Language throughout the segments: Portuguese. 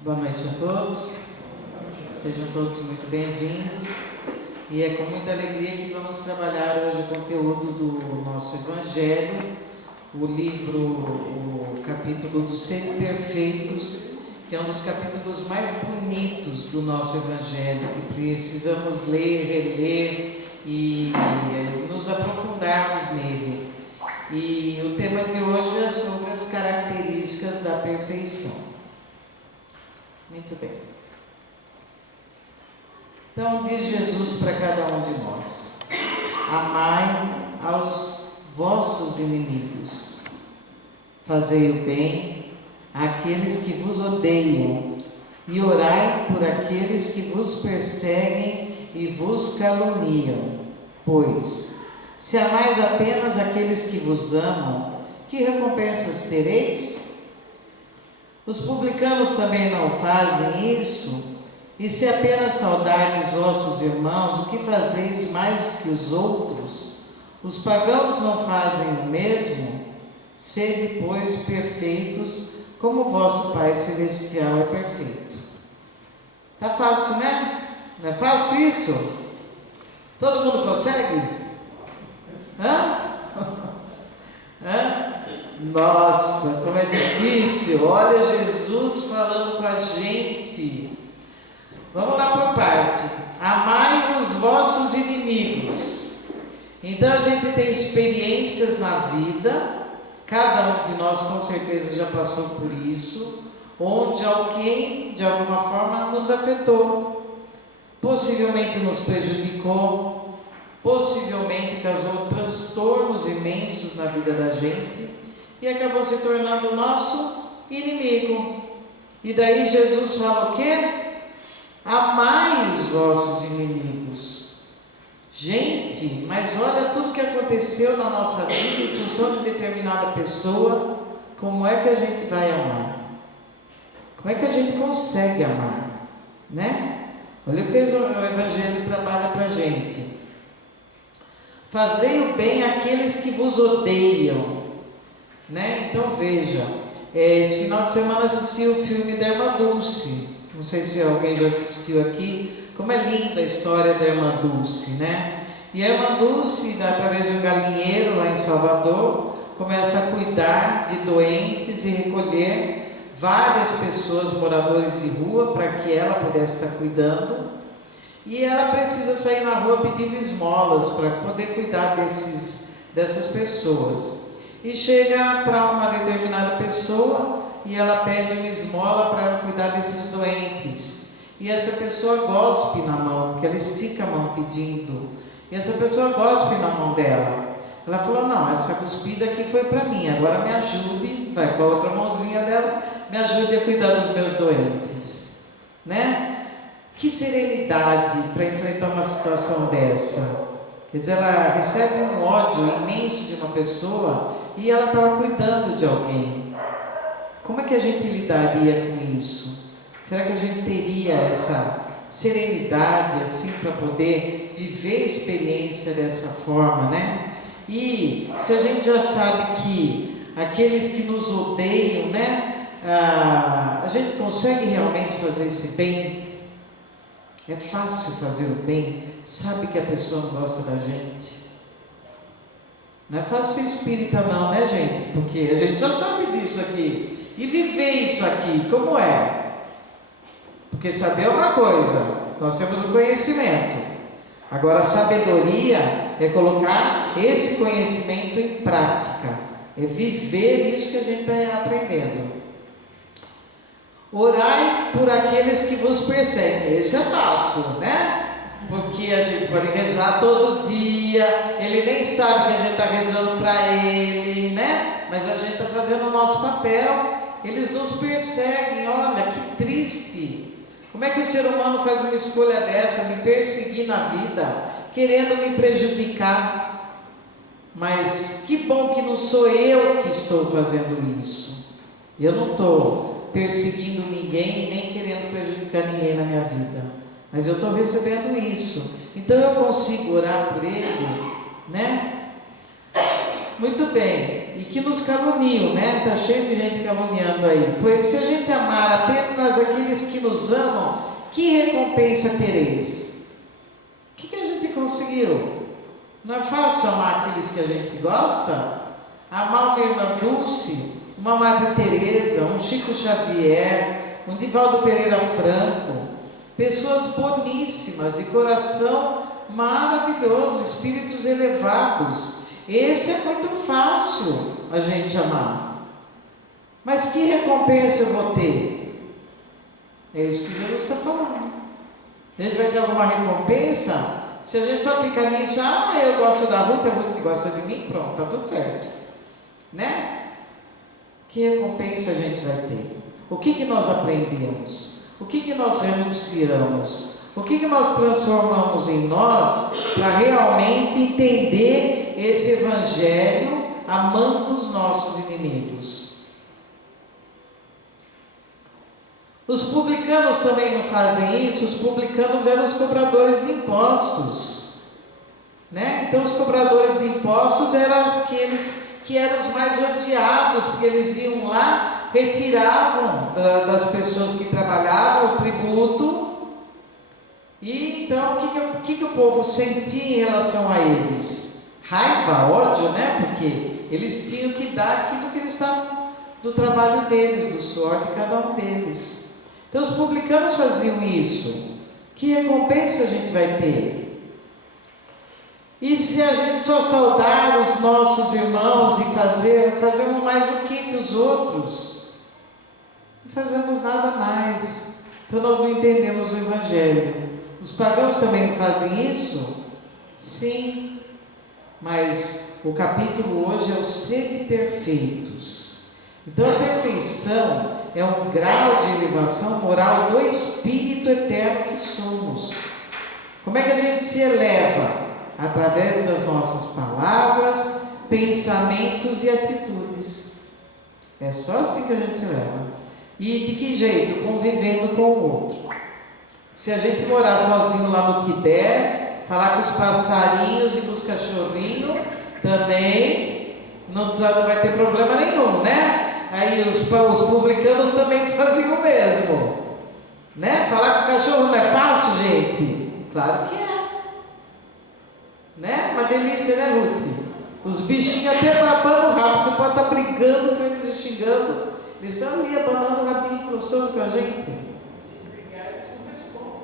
Boa noite a todos, sejam todos muito bem-vindos e é com muita alegria que vamos trabalhar hoje o conteúdo do nosso Evangelho, o livro, o capítulo dos 100 Perfeitos, que é um dos capítulos mais bonitos do nosso Evangelho, que precisamos ler, reler e nos aprofundarmos nele. E o tema de hoje é sobre as características da perfeição. Muito bem. Então diz Jesus para cada um de nós: amai aos vossos inimigos, fazei o bem àqueles que vos odeiam, e orai por aqueles que vos perseguem e vos caluniam. Pois, se amais apenas aqueles que vos amam, que recompensas tereis? Os publicanos também não fazem isso? E se apenas saudardes vossos irmãos, o que fazeis mais que os outros? Os pagãos não fazem o mesmo? Sede, pois, perfeitos, como vosso Pai Celestial é perfeito. Tá fácil, né? Não é fácil isso? Todo mundo consegue? Hã? Nossa, como é difícil. Olha Jesus falando com a gente. Vamos lá por parte. Amai os vossos inimigos. Então a gente tem experiências na vida, cada um de nós com certeza já passou por isso, onde alguém de alguma forma nos afetou, possivelmente nos prejudicou, possivelmente causou transtornos imensos na vida da gente e acabou se tornando o nosso inimigo. E daí Jesus fala o quê? Amai os vossos inimigos. Gente, mas olha tudo que aconteceu na nossa vida em função de determinada pessoa. Como é que a gente vai amar? Como é que a gente consegue amar? Né? Olha o que o Evangelho trabalha para a gente. Fazei o bem àqueles que vos odeiam. Né? Então veja, esse final de semana assisti o filme da Irmã Dulce. Não sei se alguém já assistiu aqui. Como é linda a história da Irmã Dulce, né? E a Irmã Dulce, através de um galinheiro lá em Salvador, começa a cuidar de doentes e recolher várias pessoas, moradores de rua, para que ela pudesse estar cuidando. E ela precisa sair na rua pedindo esmolas para poder cuidar dessas pessoas. E chega para uma determinada pessoa e ela pede uma esmola para ela cuidar desses doentes. E essa pessoa gospe na mão, porque ela estica a mão pedindo. E essa pessoa gospe na mão dela. Ela falou: não, essa cuspida aqui foi para mim, agora me ajude, vai, coloca a mãozinha dela, me ajude a cuidar dos meus doentes. Né? Que serenidade para enfrentar uma situação dessa. Quer dizer, ela recebe um ódio imenso de uma pessoa e ela estava cuidando de alguém. Como é que a gente lidaria com isso? Será que a gente teria essa serenidade assim para poder viver a experiência dessa forma, né? E se a gente já sabe que aqueles que nos odeiam, né? A gente consegue realmente fazer esse bem? É fácil fazer o bem? Sabe que a pessoa não gosta da gente? Não é fácil ser espírita não, né, gente? Porque a gente já sabe disso aqui. E viver isso aqui, como é? Porque saber é uma coisa, nós temos o conhecimento. Agora a sabedoria é colocar esse conhecimento em prática. É viver isso que a gente está aprendendo. Orai por aqueles que vos perseguem. Esse é fácil, né? Porque a gente pode rezar todo dia, ele nem sabe que a gente está rezando para ele, né? Mas a gente está fazendo o nosso papel. Eles nos perseguem, olha que triste. Como é que o ser humano faz uma escolha dessa, me perseguir na vida, querendo me prejudicar? Mas que bom que não sou eu que estou fazendo isso. Eu não estou perseguindo ninguém, nem querendo prejudicar ninguém na minha vida. Mas eu estou recebendo isso. Então eu consigo orar por ele, né? Muito bem. e que nos caluniam, né? Está cheio de gente caluniando aí. Pois se a gente amar apenas aqueles que nos amam, que recompensa tereis? O que a gente conseguiu? Não é fácil amar aqueles que a gente gosta? Amar uma irmã Dulce, uma Madre Teresa, um Chico Xavier, um Divaldo Pereira Franco, pessoas boníssimas, de coração maravilhoso, espíritos elevados. Esse é muito fácil a gente amar. Mas que recompensa eu vou ter? É isso que Jesus está falando. A gente vai ter alguma recompensa? Se a gente só ficar nisso, eu gosto da Ruth, a Ruth gosta de mim, pronto, está tudo certo. Né? Que recompensa a gente vai ter? O que nós aprendemos? O que nós renunciamos? O que nós transformamos em nós para realmente entender esse Evangelho amando os nossos inimigos? Os publicanos também não fazem isso. Os publicanos eram os cobradores de impostos, né? Então os cobradores de impostos eram aqueles que eram os mais odiados, porque eles iam lá, retiravam das pessoas que trabalhavam o tributo. E então o que o povo sentia em relação a eles? Raiva, ódio, né? Porque eles tinham que dar aquilo que eles estavam do trabalho deles, do suor de cada um deles. Então os publicanos faziam isso. Que recompensa a gente vai ter? E se a gente só saudar os nossos irmãos e fazemos mais o que os outros? Não fazemos nada mais. Então nós não entendemos o Evangelho. Os pagãos também fazem isso? Sim. Mas o capítulo hoje é o sede perfeitos. Então a perfeição é um grau de elevação moral do Espírito eterno que somos. Como é que a gente se eleva? Através das nossas palavras, pensamentos e atitudes. É só assim que a gente se eleva. E de que jeito? Convivendo com o outro. Se a gente morar sozinho lá no Tibete, falar com os passarinhos e com os cachorrinhos, também não vai ter problema nenhum, né? Aí os publicanos também faziam o mesmo, né? Falar com o cachorro não é fácil, gente? Claro que é, né? Uma delícia, né, Ruth? Os bichinhos até abanam o rabo. Você pode estar brigando com eles e xingando, eles estão ali abanando o rabinho gostoso com a gente.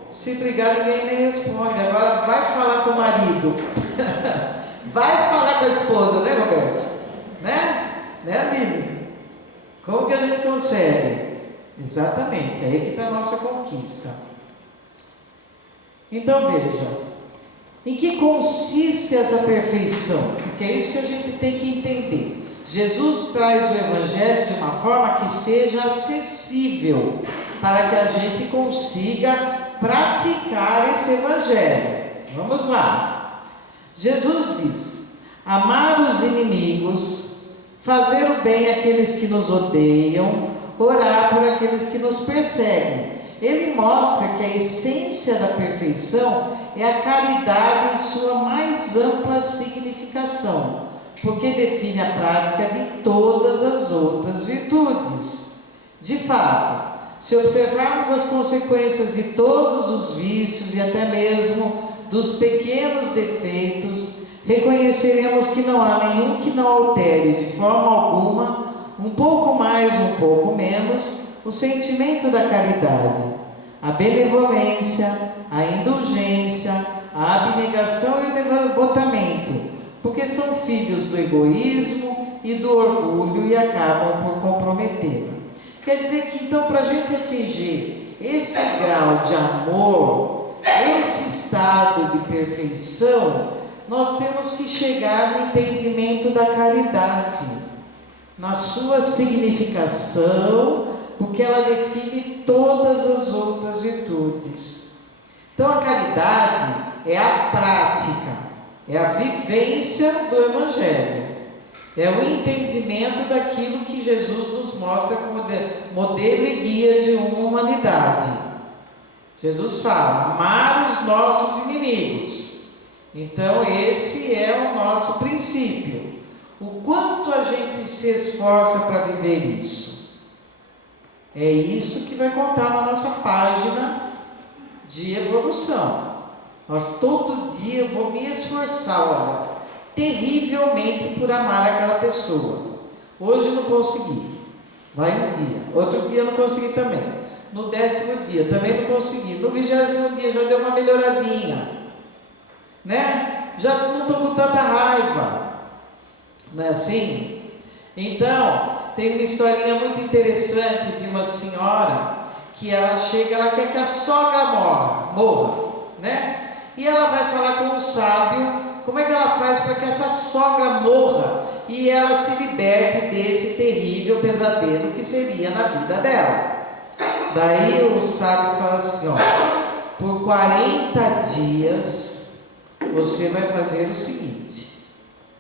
Se brigar, ninguém nem responde. Agora vai falar com o marido. Vai falar com a esposa, né, Roberto? Né, Aline? Como que a gente consegue? Exatamente, aí que está a nossa conquista. Então veja, em que consiste essa perfeição? Porque é isso que a gente tem que entender. Jesus traz o Evangelho de uma forma que seja acessível, para que a gente consiga praticar esse Evangelho. Vamos lá. Jesus diz: amar os inimigos, fazer o bem àqueles que nos odeiam, orar por aqueles que nos perseguem. Ele mostra que a essência da perfeição é a caridade em sua mais ampla significação, porque define a prática de todas as outras virtudes. De fato, se observarmos as consequências de todos os vícios e até mesmo dos pequenos defeitos, reconheceremos que não há nenhum que não altere de forma alguma, um pouco mais, um pouco menos, o sentimento da caridade, a benevolência, a indulgência, a abnegação e o devotamento, porque são filhos do egoísmo e do orgulho e acabam por comprometer. Quer dizer que então, para a gente atingir esse grau de amor, esse estado de perfeição, nós temos que chegar no entendimento da caridade, na sua significação, porque ela define todas as outras virtudes. Então a caridade é a prática, é a vivência do Evangelho, é o entendimento daquilo que Jesus nos mostra como modelo e guia de uma humanidade. Jesus fala: amar os nossos inimigos. Então esse é o nosso princípio. O quanto a gente se esforça para viver isso. É isso que vai contar na nossa página de evolução. Nós todo dia eu vou me esforçar, olha, terrivelmente por amar aquela pessoa. Hoje não consegui, vai um dia, outro dia não consegui também, no 10º dia também não consegui, no 20º dia já deu uma melhoradinha, né? Já não estou com tanta raiva, não é assim? Então, tem uma historinha muito interessante de uma senhora que ela chega, ela quer que a sogra morra, né? E ela vai falar com um sábio, como é que ela faz para que essa sogra morra e ela se liberte desse terrível pesadelo que seria na vida dela. Daí o sábio fala assim, ó, por 40 dias você vai fazer o seguinte,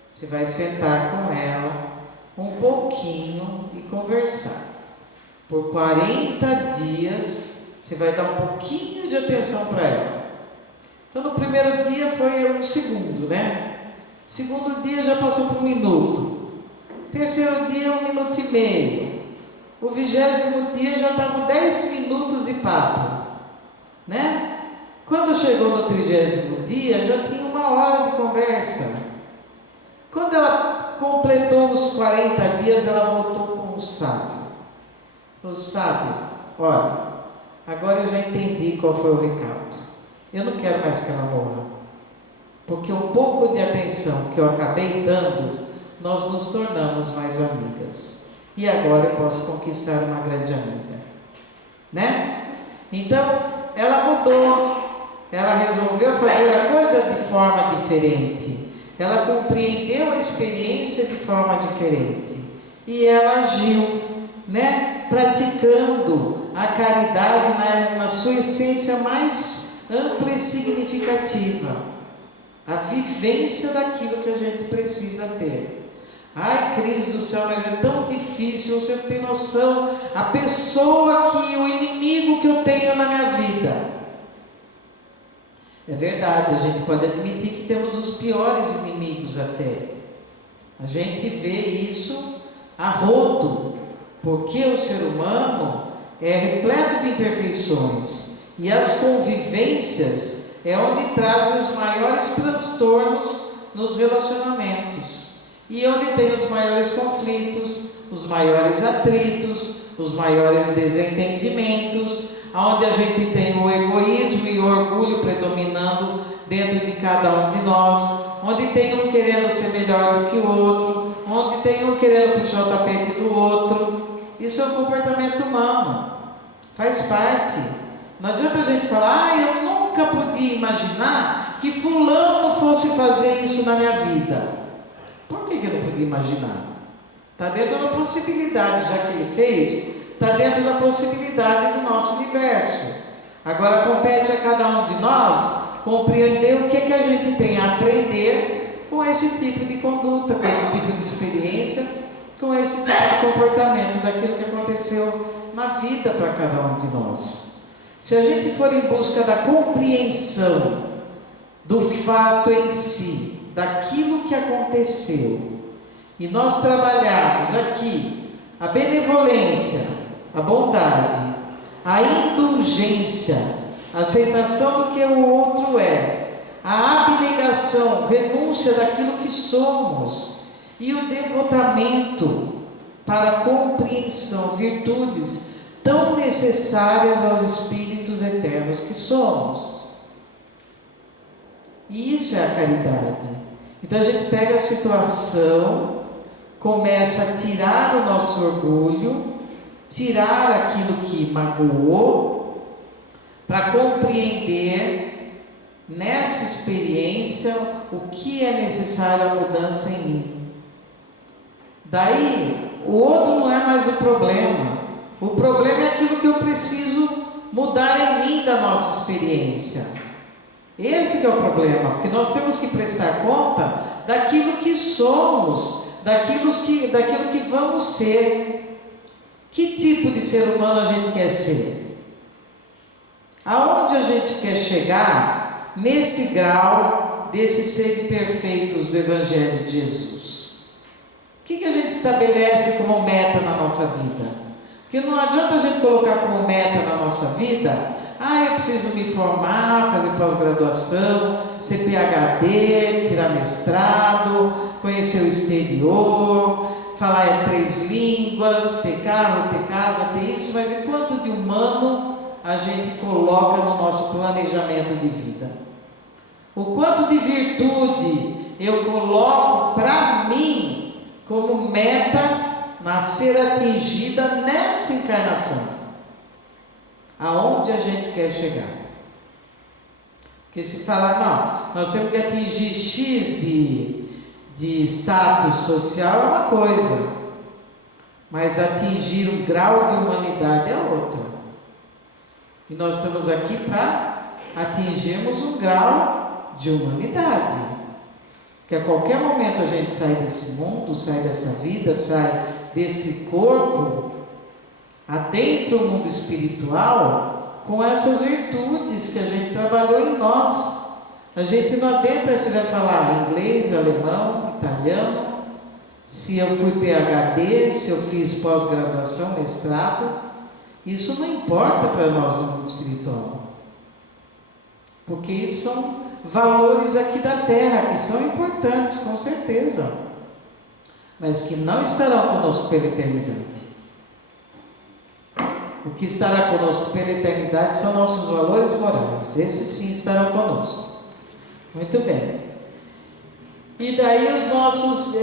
você vai sentar com ela um pouquinho e conversar. Por 40 dias você vai dar um pouquinho de atenção para ela. Então no primeiro dia foi um segundo, né? Segundo dia já passou por 1 minuto. Terceiro dia 1 minuto e meio. O 20º dia já estava com 10 minutos de papo, né? Quando chegou no 30º dia já tinha 1 hora de conversa. Quando ela completou os 40 dias, ela voltou com o sábio. O sábio, olha, agora eu já entendi qual foi o recado. Eu não quero mais que ela morra, porque um pouco de atenção que eu acabei dando, nós nos tornamos mais amigas. E agora eu posso conquistar uma grande amiga, né? Então, ela mudou, ela resolveu fazer a coisa de forma diferente. Ela compreendeu a experiência de forma diferente. E ela agiu, né? Praticando a caridade na sua essência mais ampla e significativa, a vivência daquilo que a gente precisa ter. Ai, Cris do céu, mas é tão difícil, você não tem noção, a pessoa o inimigo que eu tenho na minha vida. É verdade, a gente pode admitir que temos os piores inimigos até. A gente vê isso a rodo, porque o ser humano é repleto de imperfeições. E as convivências é onde trazem os maiores transtornos nos relacionamentos. E onde tem os maiores conflitos, os maiores atritos, os maiores desentendimentos, onde a gente tem o egoísmo e o orgulho predominando dentro de cada um de nós, onde tem um querendo ser melhor do que o outro, onde tem um querendo puxar o tapete do outro. Isso é um comportamento humano, faz parte. Não adianta a gente falar, eu nunca podia imaginar que fulano fosse fazer isso na minha vida. Por que eu não podia imaginar? Está dentro da possibilidade, já que ele fez, está dentro da possibilidade do nosso universo. Agora compete a cada um de nós compreender o que a gente tem a aprender com esse tipo de conduta, com esse tipo de experiência, com esse tipo de comportamento, daquilo que aconteceu na vida para cada um de nós. Se a gente for em busca da compreensão do fato em si, daquilo que aconteceu, e nós trabalharmos aqui a benevolência, a bondade, a indulgência, a aceitação do que o outro é, a abnegação, renúncia daquilo que somos, e o devotamento para a compreensão, virtudes tão necessárias aos espíritos eternos que somos. E isso é a caridade. Então a gente pega a situação, começa a tirar o nosso orgulho, tirar aquilo que magoou, para compreender nessa experiência o que é necessário a mudança em mim. Daí, o outro não é mais o problema. O problema é aquilo que eu preciso mudar em mim da nossa experiência. Esse que é o problema, porque nós temos que prestar conta daquilo que somos, daquilo que vamos ser. Que tipo de ser humano a gente quer ser? Aonde a gente quer chegar nesse grau desses seres perfeitos do Evangelho de Jesus? que a gente estabelece como meta na nossa vida? Porque não adianta a gente colocar como meta na nossa vida, eu preciso me formar, fazer pós-graduação, ser PhD, tirar mestrado, conhecer o exterior, falar 3 línguas, ter carro, ter casa, ter isso, mas e quanto de humano a gente coloca no nosso planejamento de vida? O quanto de virtude eu coloco para mim como meta a ser atingida nessa encarnação? Aonde a gente quer chegar? Porque se falar, não, nós temos que atingir X de status social é uma coisa, mas atingir um grau de humanidade é outra. E nós estamos aqui para atingirmos um grau de humanidade. Que a qualquer momento a gente sai desse mundo, sai dessa vida, sai desse corpo, adentra o mundo espiritual com essas virtudes que a gente trabalhou em nós. A gente não adentra se vai falar inglês, alemão, italiano, se eu fui PhD, se eu fiz pós-graduação, mestrado. Isso não importa para nós no mundo espiritual, porque isso são valores aqui da terra, que são importantes, com certeza, mas que não estarão conosco pela eternidade. O que estará conosco pela eternidade são nossos valores morais, esses sim estarão conosco. Muito bem. E daí os nossos,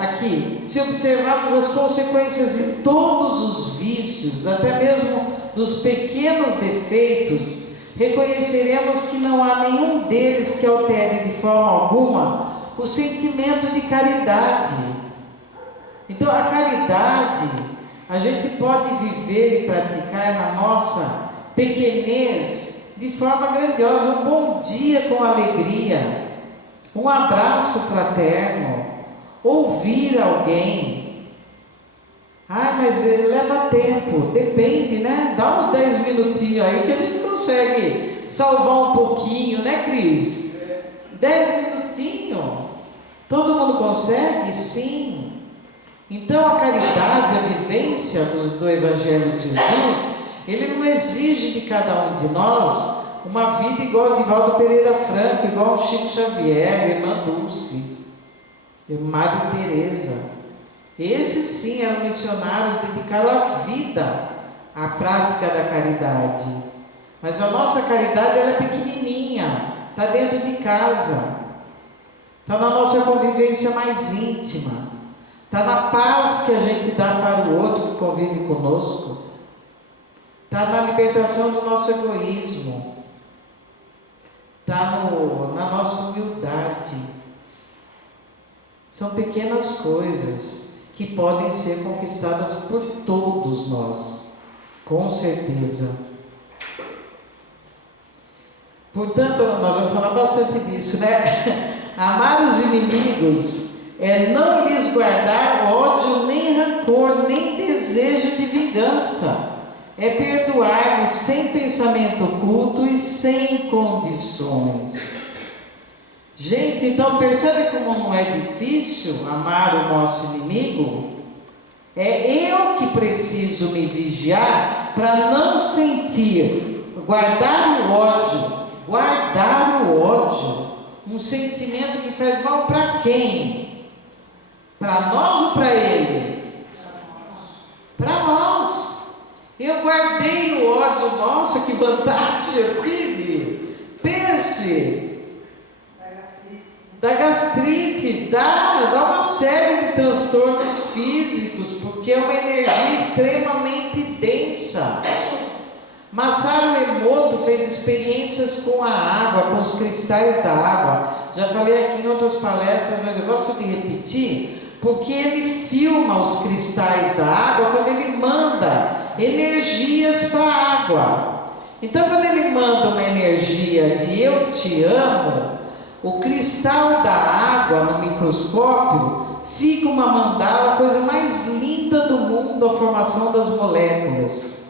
aqui, se observarmos as consequências de todos os vícios, até mesmo dos pequenos defeitos, reconheceremos que não há nenhum deles que altere de forma alguma o sentimento de caridade. Então a caridade a gente pode viver e praticar na nossa pequenez de forma grandiosa. Um bom dia com alegria, um abraço fraterno, ouvir alguém. Mas leva tempo, depende, né? Dá uns 10 minutinhos aí que a gente consegue salvar um pouquinho, né, Cris? 10 minutinhos. Todo mundo consegue? Sim. Então a caridade, a vivência do Evangelho de Jesus, ele não exige de cada um de nós uma vida igual a Divaldo Pereira Franco, igual a Chico Xavier, Irmã Dulce, Madre Teresa. Esses sim eram missionários, dedicaram a vida à prática da caridade. Mas a nossa caridade, ela é pequenininha, está dentro de casa, está na nossa convivência mais íntima, está na paz que a gente dá para o outro que convive conosco, está na libertação do nosso egoísmo, está na nossa humildade. São pequenas coisas que podem ser conquistadas por todos nós, com certeza. Portanto, nós vamos falar bastante disso, né? Amar os inimigos é não lhes guardar ódio, nem rancor, nem desejo de vingança. É perdoar-nos sem pensamento oculto e sem condições. Gente, então percebe como não é difícil amar o nosso inimigo? É eu que preciso me vigiar para não sentir, guardar o ódio, um sentimento que faz mal para quem? Para nós ou para ele? Para nós. Eu guardei o ódio, nossa, que vantagem eu tive. Pense. Da gastrite, dá uma série de transtornos físicos, porque é uma energia extremamente densa. Masaru Emoto fez experiências com a água, com os cristais da água. Já falei aqui em outras palestras, mas eu gosto de repetir, porque ele filma os cristais da água quando ele manda energias para a água. Então, quando ele manda uma energia de eu te amo, o cristal da água no microscópio fica uma mandala, a coisa mais linda do mundo, a formação das moléculas.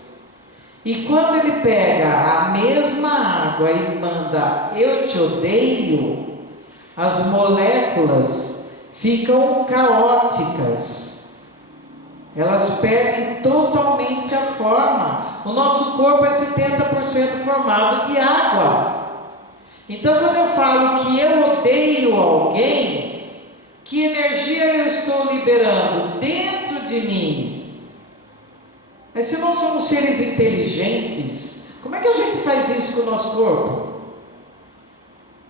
E quando ele pega a mesma água e manda eu te odeio, as moléculas ficam caóticas. Elas perdem totalmente a forma. O nosso corpo é 70% formado de água. Então, quando eu falo que eu odeio alguém, que energia eu estou liberando dentro de mim? Mas se não somos seres inteligentes, como é que a gente faz isso com o nosso corpo?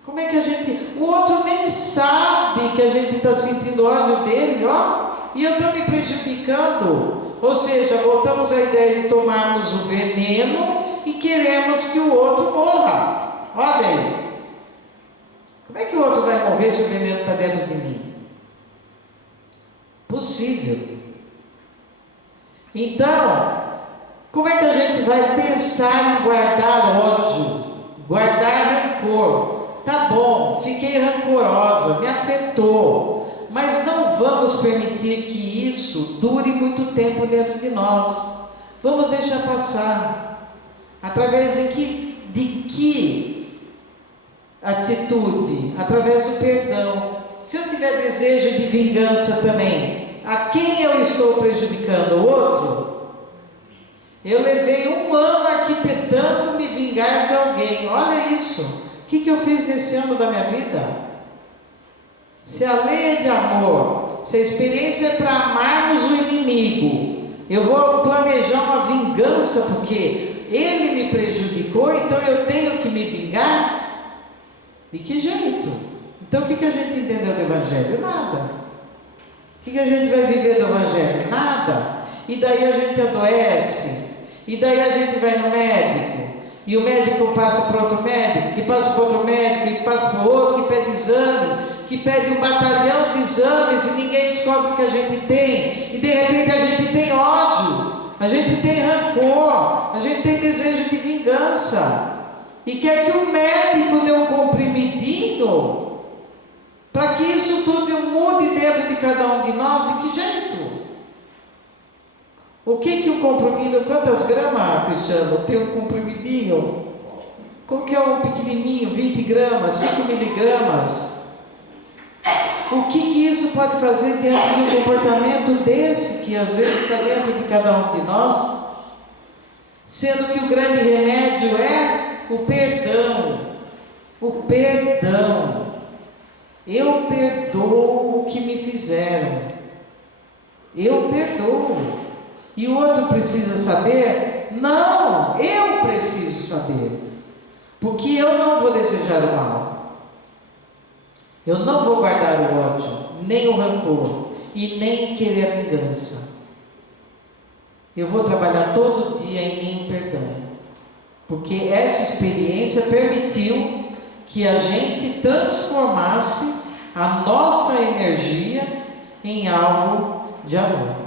Como é que a gente... O outro nem sabe que a gente está sentindo ódio dele, ó. E eu estou me prejudicando. Ou seja, voltamos à ideia de tomarmos o veneno e queremos que o outro morra. Olha aí. Como é que o outro vai morrer se o veneno está dentro de mim? Possível. Então, como é que a gente vai pensar em guardar ódio, guardar rancor? Tá bom, fiquei rancorosa, me afetou, mas não vamos permitir que isso dure muito tempo dentro de nós. Vamos deixar passar. Através de que atitude? Através do perdão. Se eu tiver desejo de vingança também, a quem eu estou prejudicando? O outro? Eu levei 1 ano arquitetando me vingar de alguém. Olha isso. O que eu fiz nesse ano da minha vida? Se a lei é de amor, se a experiência é para amarmos o inimigo, eu vou planejar uma vingança porque ele me prejudicou, então eu tenho que me vingar? De que jeito? Então o que a gente entendeu do Evangelho? Nada. O que a gente vai viver do Evangelho? Nada. E daí a gente adoece, e daí a gente vai no médico, e o médico passa para outro médico, que passa para outro médico, que passa para outro, que pede exame, que pede um batalhão de exames, e ninguém descobre o que a gente tem, e de repente a gente tem ódio, a gente tem rancor, a gente tem desejo de vingança, e quer que o médico dê um comprimidinho, para que isso tudo mude dentro de cada um de nós. De que jeito? O que o comprimido, quantas gramas, Cristiano, tem um comprimidinho? Qual que é um pequenininho, 20 gramas, 5 miligramas? O que isso pode fazer dentro de um comportamento desse, que às vezes está dentro de cada um de nós? Sendo que o grande remédio é o perdão. O perdão. Eu perdoo o que me fizeram. Eu perdoo. E o outro precisa saber? Não, eu preciso saber. Porque eu não vou desejar o mal. Eu não vou guardar o ódio, nem o rancor, e nem querer a vingança. Eu vou trabalhar todo dia em mim o perdão. Porque essa experiência permitiu que a gente transformasse a nossa energia em algo de amor.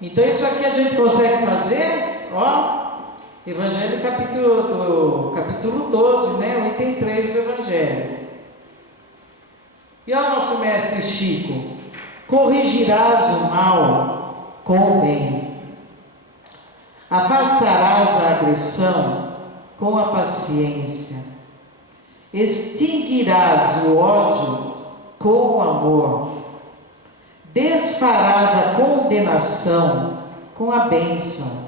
Então isso aqui a gente consegue fazer, ó, Evangelho capítulo 12, né, o item 3 do Evangelho. E ó, nosso mestre Chico: corrigirás o mal com o bem, afastarás a agressão com a paciência, extinguirás o ódio com o amor, desfarás a condenação com a bênção.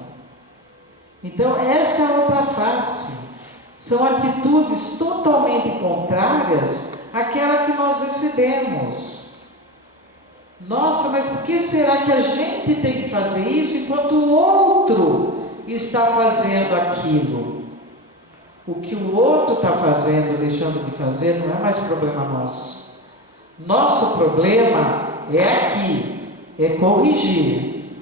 Então essa é outra face. São atitudes totalmente contrárias àquela que nós recebemos. Nossa, mas por que será que a gente tem que fazer isso enquanto o outro está fazendo aquilo? O que o outro está fazendo, deixando de fazer, não é mais problema nosso. Nosso problema é aqui, é corrigir.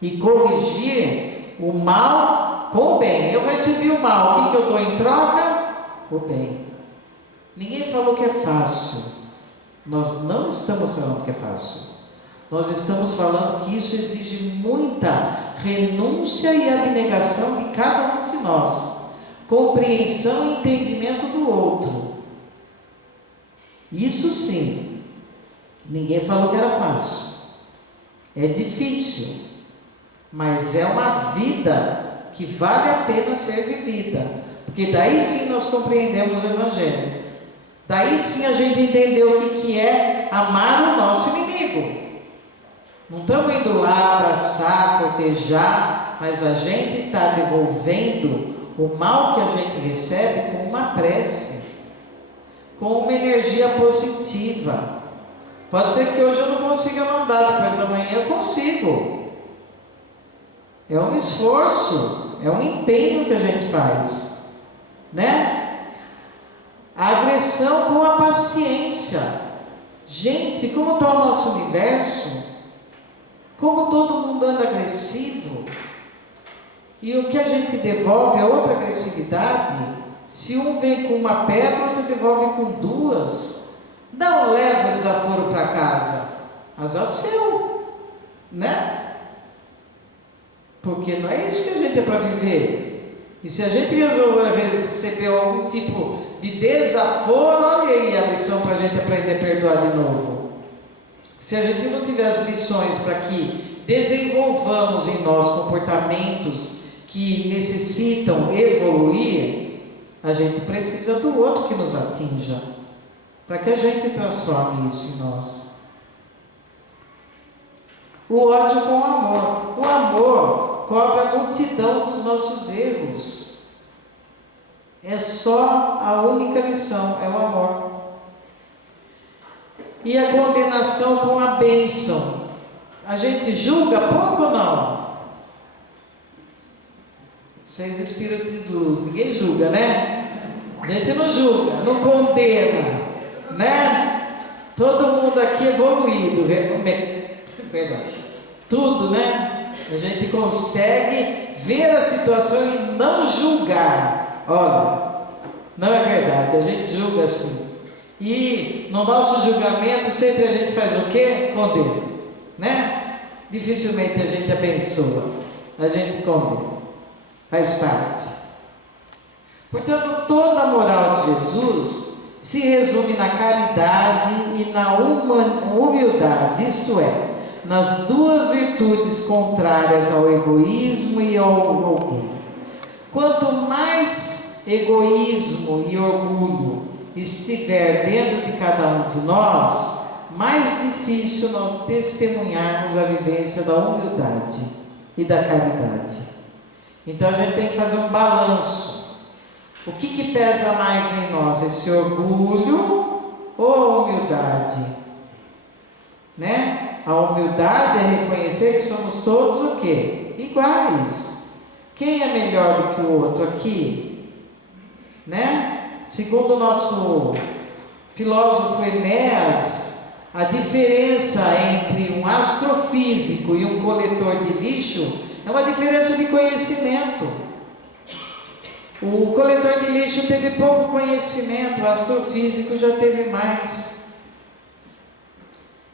E corrigir o mal com o bem. Eu recebi o mal, o que eu dou em troca? O bem. Ninguém falou que é fácil. Nós não estamos falando que é fácil. Nós estamos falando que isso exige muita renúncia e abnegação de cada um de nós. Compreensão e entendimento do outro. Isso sim. Ninguém falou que era fácil. É difícil. Mas é uma vida que vale a pena ser vivida. Porque daí sim nós compreendemos o Evangelho. Daí sim a gente entendeu o que é amar o nosso inimigo. Não estamos indo lá abraçar, cortejar, mas a gente está devolvendo o mal que a gente recebe com uma prece, com uma energia positiva. Pode ser que hoje eu não consiga mandar, depois da manhã eu consigo. É um esforço, é um empenho que a gente faz, né? A agressão com a paciência. Gente, como está o nosso universo? Como todo mundo anda agressivo? E o que a gente devolve é outra agressividade. Se um vem com uma pedra, o outro devolve com duas. Não leva o desaforo para casa. Azar seu, né? Porque não é isso que a gente é para viver. E se a gente resolver receber algum tipo de desaforo, olha aí a lição para a gente aprender a perdoar de novo. Se a gente não tiver as lições para que desenvolvamos em nós comportamentos que necessitam evoluir, a gente precisa do outro que nos atinja, para que a gente transforme isso em nós. O ódio com o amor. O amor cobre a multidão dos nossos erros. É só a única lição, é o amor. E a condenação com a bênção. A gente julga pouco ou não? Vocês espíritos de luz, ninguém julga, né? A gente não julga, não condena, né? Todo mundo aqui evoluído, verdade. Tudo, né? A gente consegue ver a situação e não julgar. Olha, não é verdade, a gente julga assim. E no nosso julgamento sempre a gente faz o quê? Condena, né? Dificilmente a gente abençoa, a gente condena, faz parte. Portanto, toda a moral de Jesus se resume na caridade e na humildade, isto é, nas duas virtudes contrárias ao egoísmo e ao orgulho. Quanto mais egoísmo e orgulho estiver dentro de cada um de nós, mais difícil nós testemunharmos a vivência da humildade e da caridade. Então a gente tem que fazer um balanço. O que pesa mais em nós? Esse orgulho ou a humildade? Né? A humildade é reconhecer que somos todos o quê? Iguais. Quem é melhor do que o outro aqui? Né? Segundo o nosso filósofo Enéas, a diferença entre um astrofísico e um coletor de lixo é uma diferença de conhecimento. O coletor de lixo teve pouco conhecimento, o astrofísico já teve mais.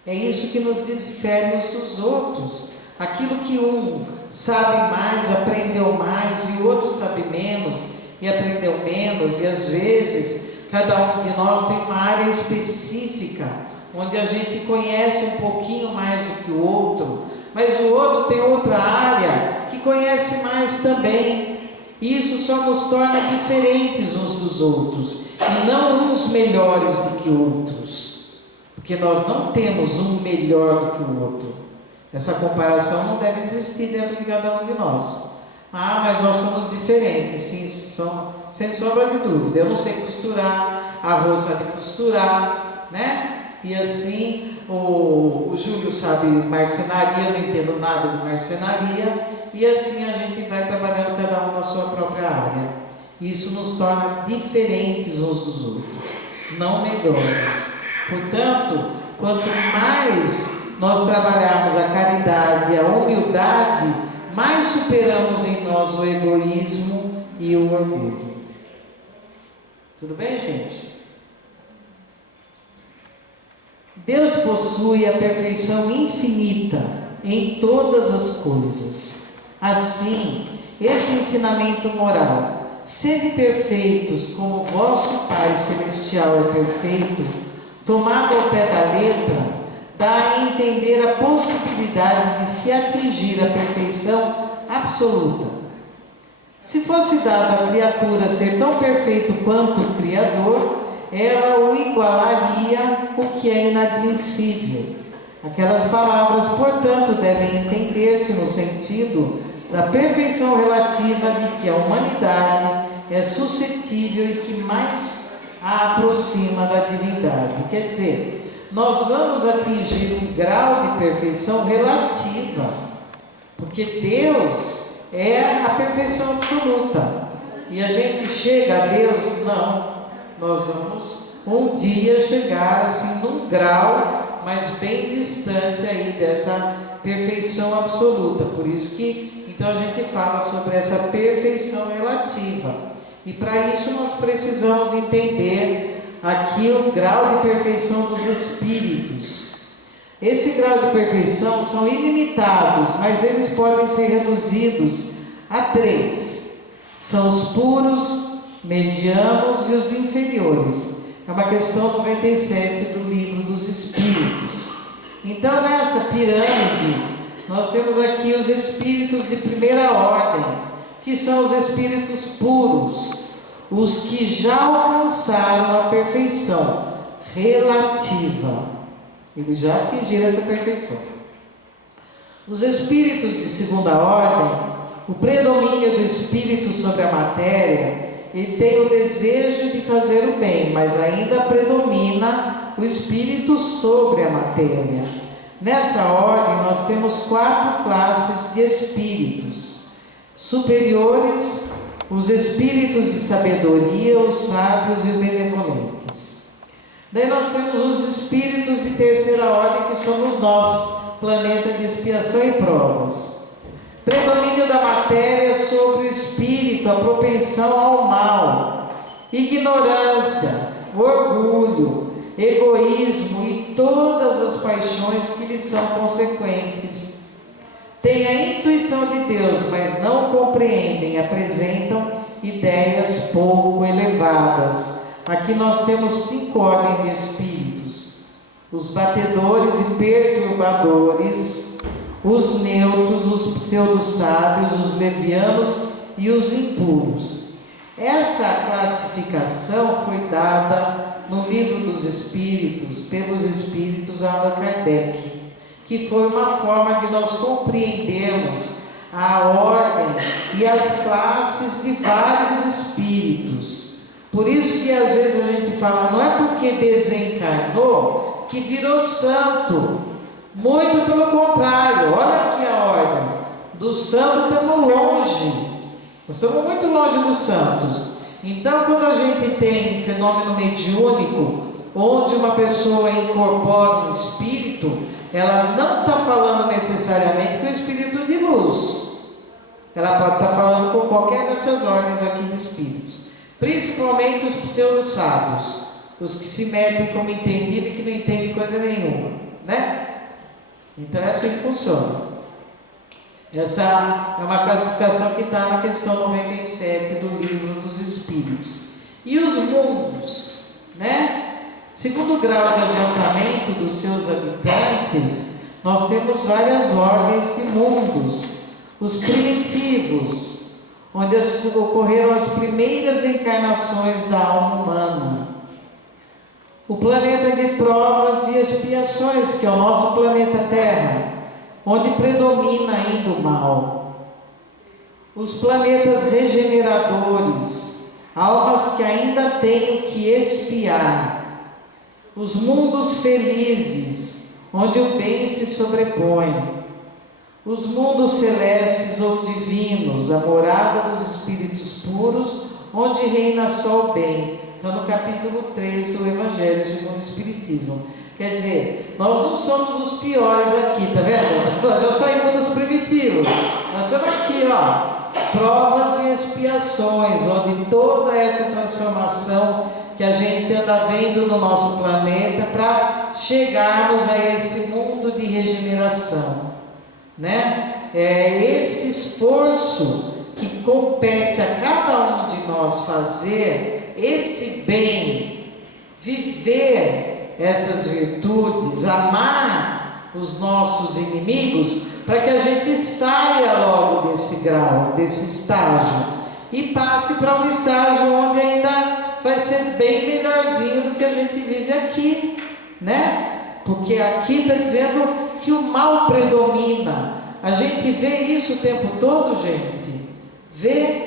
É isso que nos difere uns dos outros. Aquilo que um sabe mais, aprendeu mais, e o outro sabe menos e aprendeu menos, e às vezes cada um de nós tem uma área específica, onde a gente conhece um pouquinho mais do que o outro, mas o outro tem outra área que conhece mais também. Isso só nos torna diferentes uns dos outros, e não uns melhores do que outros, porque nós não temos um melhor do que o outro. Essa comparação não deve existir dentro de cada um de nós. Ah, mas nós somos diferentes, sim, sem sombra de dúvida. Eu não sei costurar, a Rô sabe costurar, né? E assim, o Júlio sabe marcenaria, eu não entendo nada de marcenaria, e assim a gente vai trabalhando cada um na sua própria área. Isso nos torna diferentes uns dos outros, não melhores. Portanto, quanto mais nós trabalharmos a caridade e a humildade, mais superamos em nós o egoísmo e o orgulho. Tudo bem, gente? Deus possui a perfeição infinita em todas as coisas. Assim, esse ensinamento moral, sede perfeitos como vosso Pai Celestial é perfeito, tomado ao pé da letra, dá a entender a possibilidade de se atingir a perfeição absoluta. Se fosse dado à criatura ser tão perfeito quanto o Criador, ela o igualaria o que é inadmissível. Aquelas palavras, portanto, devem entender-se no sentido da perfeição relativa de que a humanidade é suscetível e que mais a aproxima da divindade. Quer dizer, nós vamos atingir um grau de perfeição relativa, porque Deus é a perfeição absoluta. E a gente chega a Deus? Não. Nós vamos um dia chegar assim num grau, mas bem distante aí dessa perfeição absoluta. Por isso que então a gente fala sobre essa perfeição relativa. E para isso nós precisamos entender aqui o grau de perfeição dos espíritos. Esse grau de perfeição são ilimitados, mas eles podem ser reduzidos a 3. São os puros, medianos e os inferiores. É uma questão 97 do Livro dos Espíritos. Então, nessa pirâmide, nós temos aqui os espíritos de primeira ordem, que são os espíritos puros, os que já alcançaram a perfeição relativa. Eles já atingiram essa perfeição. Os espíritos de segunda ordem, o predomínio do espírito sobre a matéria, ele tem o desejo de fazer o bem, mas ainda predomina o espírito sobre a matéria. Nessa ordem, nós temos 4 classes de espíritos: superiores, os espíritos de sabedoria, os sábios e os benevolentes. Daí nós temos os espíritos de terceira ordem, que somos nós, planeta de expiação e provas. Predomínio da matéria sobre o espírito, a propensão ao mal, ignorância, orgulho, egoísmo e todas as paixões que lhes são consequentes. Têm a intuição de Deus, mas não compreendem, apresentam ideias pouco elevadas. Aqui nós temos 5 ordens de espíritos: os batedores e perturbadores, os neutros, os pseudo-sábios, os levianos e os impuros. Essa classificação foi dada no Livro dos Espíritos, pelos Espíritos a Allan Kardec, que foi uma forma de nós compreendermos a ordem e as classes de vários espíritos. Por isso que às vezes a gente fala, não é porque desencarnou que virou santo. Muito pelo contrário, olha aqui a ordem. Do santo estamos longe. Nós estamos muito longe dos santos. Então, quando a gente tem fenômeno mediúnico, onde uma pessoa incorpora um espírito, ela não está falando necessariamente com o espírito de luz. Ela pode estar falando com qualquer dessas ordens aqui de espíritos. Principalmente os pseudo-sábios, os que se metem como entendido e que não entendem coisa nenhuma, né? Então é assim que funciona. Essa é uma classificação que está na questão 97 do Livro dos Espíritos. E os mundos, né? Segundo o grau de adiantamento dos seus habitantes, nós temos várias ordens de mundos. Os primitivos, onde ocorreram as primeiras encarnações da alma humana. O planeta de provas e expiações, que é o nosso planeta Terra, onde predomina ainda o mal. Os planetas regeneradores, almas que ainda têm o que expiar. Os mundos felizes, onde o bem se sobrepõe. Os mundos celestes ou divinos, a morada dos espíritos puros, onde reina só o bem. Está no capítulo 3 do Evangelho segundo o Espiritismo. Quer dizer, nós não somos os piores aqui, tá vendo? Nós já saímos dos primitivos. Nós estamos aqui, ó, provas e expiações, onde toda essa transformação que a gente anda vendo no nosso planeta para chegarmos a esse mundo de regeneração, né? É esse esforço que compete a cada um de nós fazer esse bem, viver essas virtudes, amar os nossos inimigos, para que a gente saia logo desse grau, desse estágio, e passe para um estágio onde ainda vai ser bem melhorzinho do que a gente vive aqui, né? Porque aqui está dizendo que o mal predomina. A gente vê isso o tempo todo, gente. Vê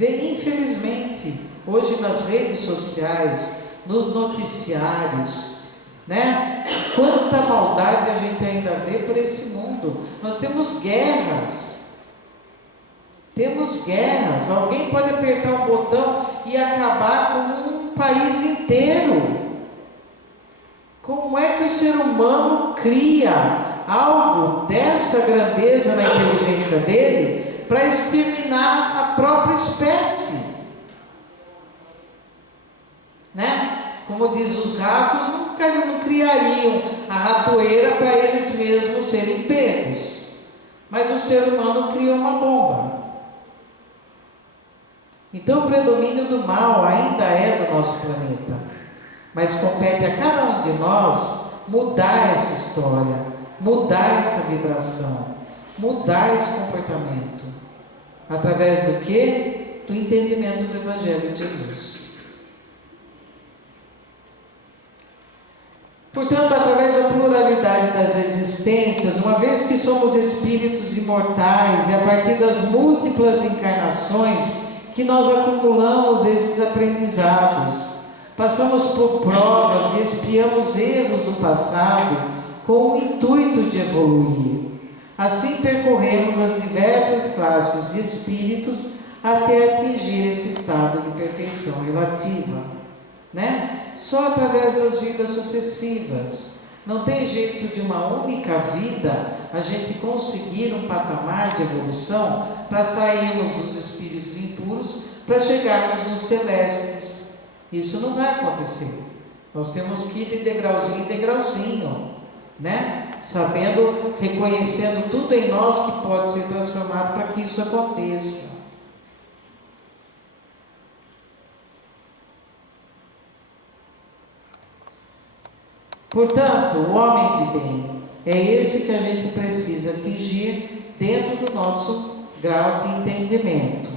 infelizmente, hoje nas redes sociais, nos noticiários, né? Quanta maldade a gente ainda vê por esse mundo. Nós temos guerras. Alguém pode apertar um botão e acabar com um país inteiro. Como é que o ser humano cria algo dessa grandeza na inteligência dele para exterminar a própria espécie? Né? Como diz, os ratos não criariam a ratoeira para eles mesmos serem pegos, mas o ser humano criou uma bomba. Então o predomínio do mal ainda é do nosso planeta, mas compete a cada um de nós mudar essa história, mudar essa vibração, mudar esse comportamento, através do quê? Do entendimento do Evangelho de Jesus. Portanto, através da pluralidade das existências, uma vez que somos espíritos imortais, e a partir das múltiplas encarnações que nós acumulamos esses aprendizados, passamos por provas e expiamos erros do passado com o intuito de evoluir. Assim percorremos as diversas classes de espíritos até atingir esse estado de perfeição relativa, né? Só através das vidas sucessivas. Não tem jeito de uma única vida a gente conseguir um patamar de evolução para sairmos dos espíritos impuros para chegarmos nos celestes. Isso não vai acontecer. Nós temos que ir de degrauzinho em degrauzinho, né? Sabendo, reconhecendo tudo em nós que pode ser transformado para que isso aconteça. Portanto, o homem de bem é esse que a gente precisa atingir dentro do nosso grau de entendimento.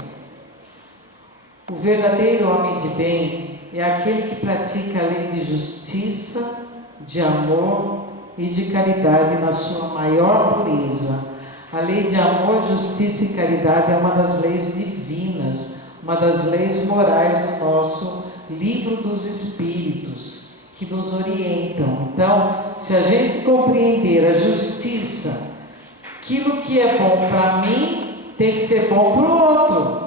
O verdadeiro homem de bem é aquele que pratica a lei de justiça, de amor e de caridade na sua maior pureza. A lei de amor, justiça e caridade é uma das leis divinas, uma das leis morais do nosso livro dos Espíritos, que nos orientam. Então, se a gente compreender a justiça, aquilo que é bom para mim tem que ser bom para o outro.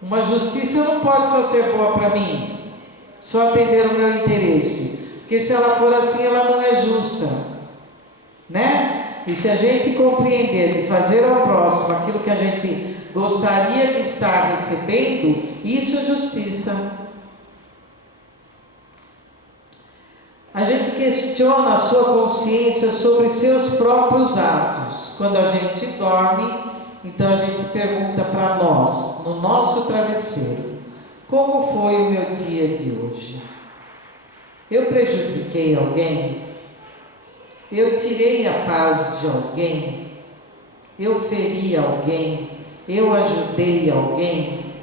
Uma justiça não pode só ser boa para mim, só atender o meu interesse, porque se ela for assim, ela não é justa, né? E se a gente compreender de fazer ao próximo aquilo que a gente gostaria de estar recebendo, isso é justiça. A gente questiona a sua consciência sobre seus próprios atos. Quando a gente dorme, então a gente pergunta para nós, no nosso travesseiro: como foi o meu dia de hoje? Eu prejudiquei alguém? Eu tirei a paz de alguém? Eu feri alguém? Eu ajudei alguém?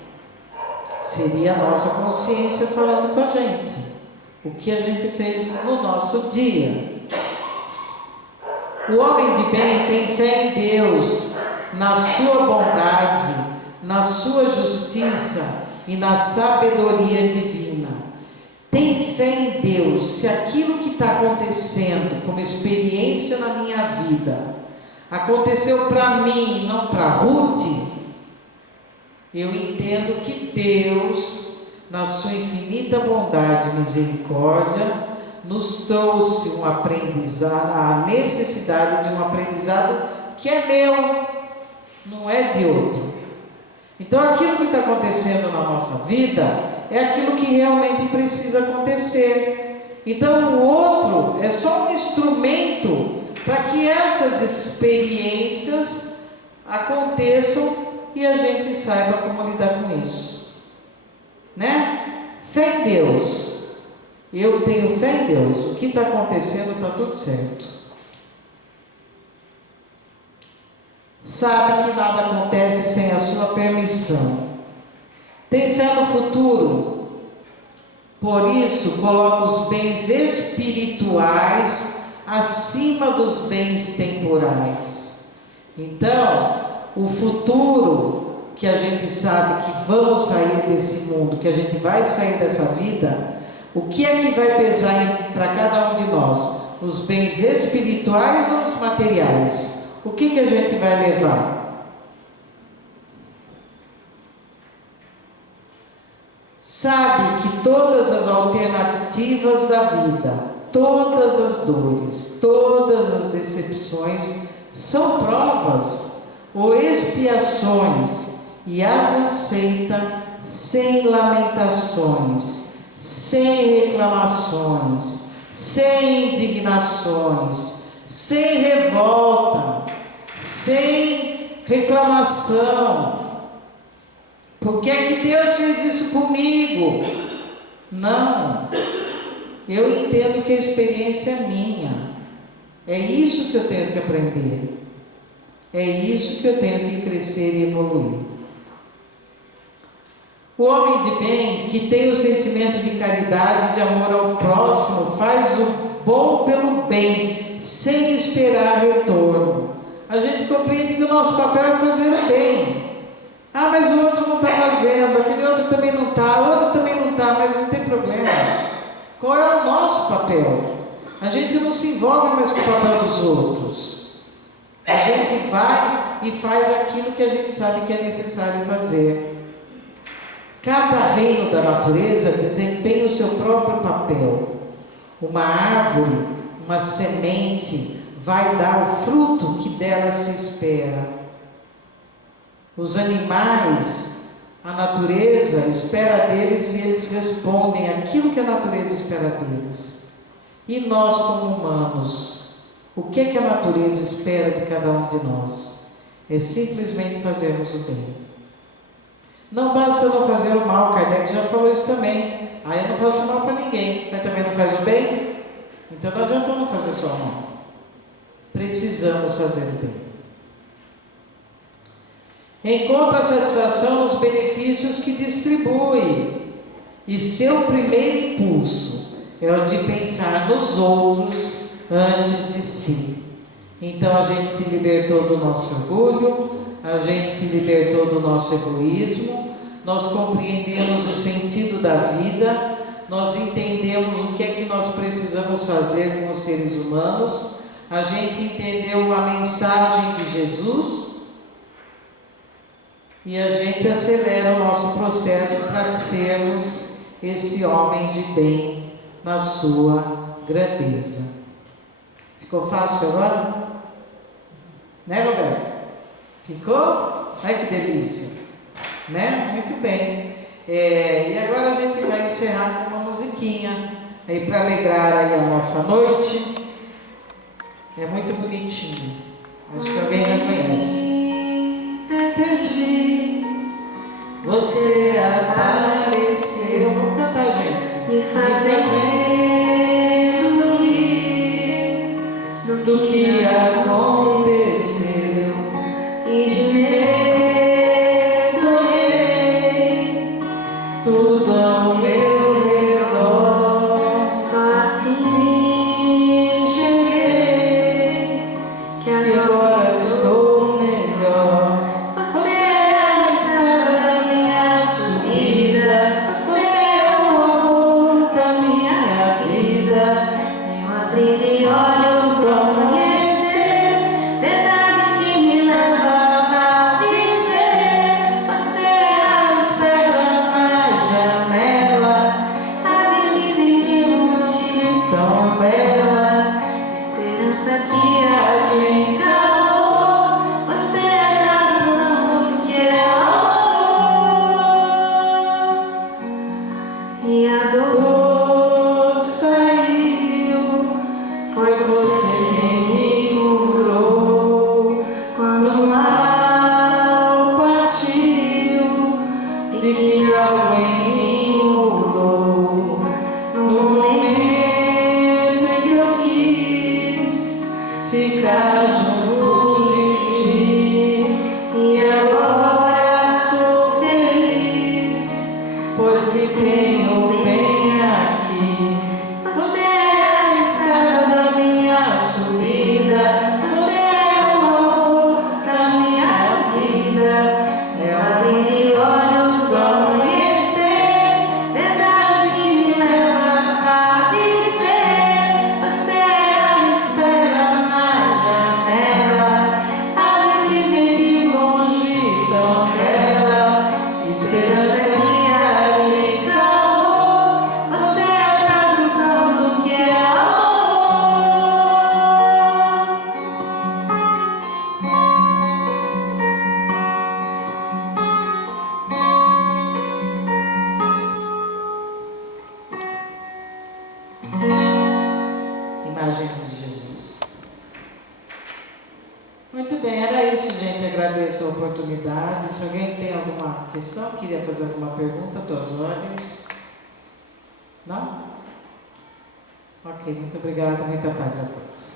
Seria a nossa consciência falando com a gente. O que a gente fez no nosso dia. O homem de bem tem fé em Deus, na sua bondade, na sua justiça e na sabedoria divina. Tem fé em Deus. Se aquilo que está acontecendo como experiência na minha vida aconteceu para mim, não para Ruth, eu entendo que Deus, na sua infinita bondade e misericórdia, nos trouxe um aprendizado, a necessidade de um aprendizado que é meu, não é de outro. Então aquilo que está acontecendo na nossa vida é aquilo que realmente precisa acontecer. Então o outro é só um instrumento para que essas experiências aconteçam e a gente saiba como lidar com isso, né? Fé em Deus. Eu tenho fé em Deus. O que está acontecendo está tudo certo. Sabe que nada acontece sem a sua permissão. Tem fé no futuro. Por isso, coloca os bens espirituais acima dos bens temporais. Então, o futuro, que a gente sabe que vamos sair desse mundo, que a gente vai sair dessa vida, o que é que vai pesar para cada um de nós? Os bens espirituais ou os materiais? O que a gente vai levar? Sabe que todas as alternativas da vida, todas as dores, todas as decepções são provas ou expiações, e as aceita sem lamentações, sem reclamações, sem indignações, sem revolta, sem reclamação. Por que é que Deus fez isso comigo? Não, eu entendo que a experiência é minha, é isso que eu tenho que aprender, é isso que eu tenho que crescer e evoluir. O homem de bem, que tem o sentimento de caridade, de amor ao próximo, faz o bom pelo bem, sem esperar retorno. A gente compreende que o nosso papel é fazer o bem. Ah, mas o outro não está fazendo, aquele outro também não está, o outro também não está, mas não tem problema. Qual é o nosso papel? A gente não se envolve mais com o papel dos outros. A gente vai e faz aquilo que a gente sabe que é necessário fazer. Cada reino da natureza desempenha o seu próprio papel. Uma árvore, uma semente, vai dar o fruto que dela se espera. Os animais, a natureza espera deles e eles respondem aquilo que a natureza espera deles. E nós, como humanos, o que é que a natureza espera de cada um de nós? É simplesmente fazermos o bem. Não basta não fazer o mal, Kardec já falou isso também. Ah, eu não faço mal para ninguém, mas também não faz o bem? Então não adianta não fazer só o mal. Precisamos fazer o bem. Encontra satisfação nos benefícios que distribui, e seu primeiro impulso é o de pensar nos outros antes de si. Então a gente se libertou do nosso orgulho, a gente se libertou do nosso egoísmo, nós compreendemos o sentido da vida, nós entendemos o que é que nós precisamos fazer como seres humanos, a gente entendeu a mensagem de Jesus, e a gente acelera o nosso processo para sermos esse homem de bem na sua grandeza. Ficou fácil agora? Né, Roberto? Ficou? Ai, que delícia! Né? Muito bem. E agora a gente vai encerrar com uma musiquinha aí para alegrar aí a nossa noite. É muito bonitinho. Acho que alguém já conhece. Perdi, você apareceu. Vamos cantar, gente. Me fazendo rir do que aconteceu e e de te perdoei tudo ao meu redor. só assim Enxerguei que que agora estou melhor. Você Você é a estrada da minha subida, você é o amor da minha vida. eu abri de olhos Olhos do amanhecer, oportunidade. Se alguém tem alguma questão, queria fazer alguma pergunta, tuas ordens. Não? Ok, muito obrigada, muita paz a todos.